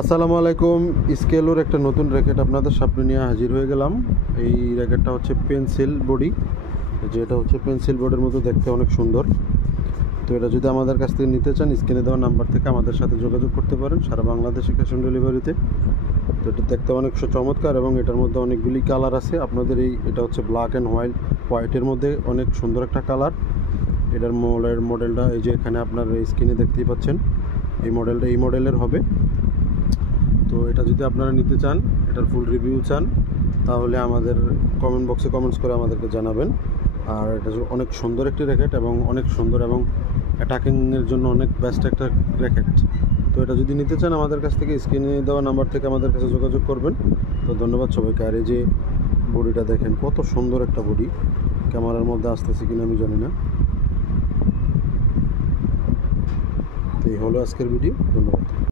আসসালামু আলাইকুম। স্কেলোর একটা নতুন র্যাকেট আপনাদের সামনে নিয়ে হাজির হয়ে গেলাম। এই র্যাকেটটা হচ্ছে পেন্সিল বডি, যেটা হচ্ছে পেন্সিল বোর্ডের মতো দেখতে অনেক সুন্দর। তো এটা যদি আমাদের কাছ থেকে নিতে চান, স্ক্রিনে দেওয়া নাম্বার থেকে আমাদের সাথে যোগাযোগ করতে পারেন সারা বাংলাদেশে ক্যাশ অন ডেলিভারিতে। তো এটা দেখতে অনেক চমৎকার এবং এটার মধ্যে অনেকগুলি কালার আছে। আপনাদের এটা হচ্ছে ব্ল্যাক অ্যান্ড হোয়াইটের মধ্যে অনেক সুন্দর একটা কালার। এটার মডেলটা এই যে এখানে আপনার স্ক্রিনে দেখতেই পাচ্ছেন, এই মডেলের হবে। তো এটা যদি আপনারা নিতে চান, এটার ফুল রিভিউ চান, তাহলে আমাদের কমেন্ট বক্সে কমেন্টস করে আমাদেরকে জানাবেন। আর এটা অনেক সুন্দর একটি র্যাকেট এবং অনেক সুন্দর এবং অ্যাটাকিংয়ের জন্য অনেক বেস্ট একটা র্যাকেট। তো এটা যদি নিতে চান আমাদের কাছ থেকে স্ক্রিনে দেওয়া নাম্বার থেকে আমাদের কাছে যোগাযোগ করবেন। তো ধন্যবাদ সবাইকে। আর এই যে বডিটা দেখেন, কত সুন্দর একটা বডি। ক্যামেরার মধ্যে আসতেছে কিনা আমি জানি না। তো এই হলো আজকের ভিডিও। ধন্যবাদ।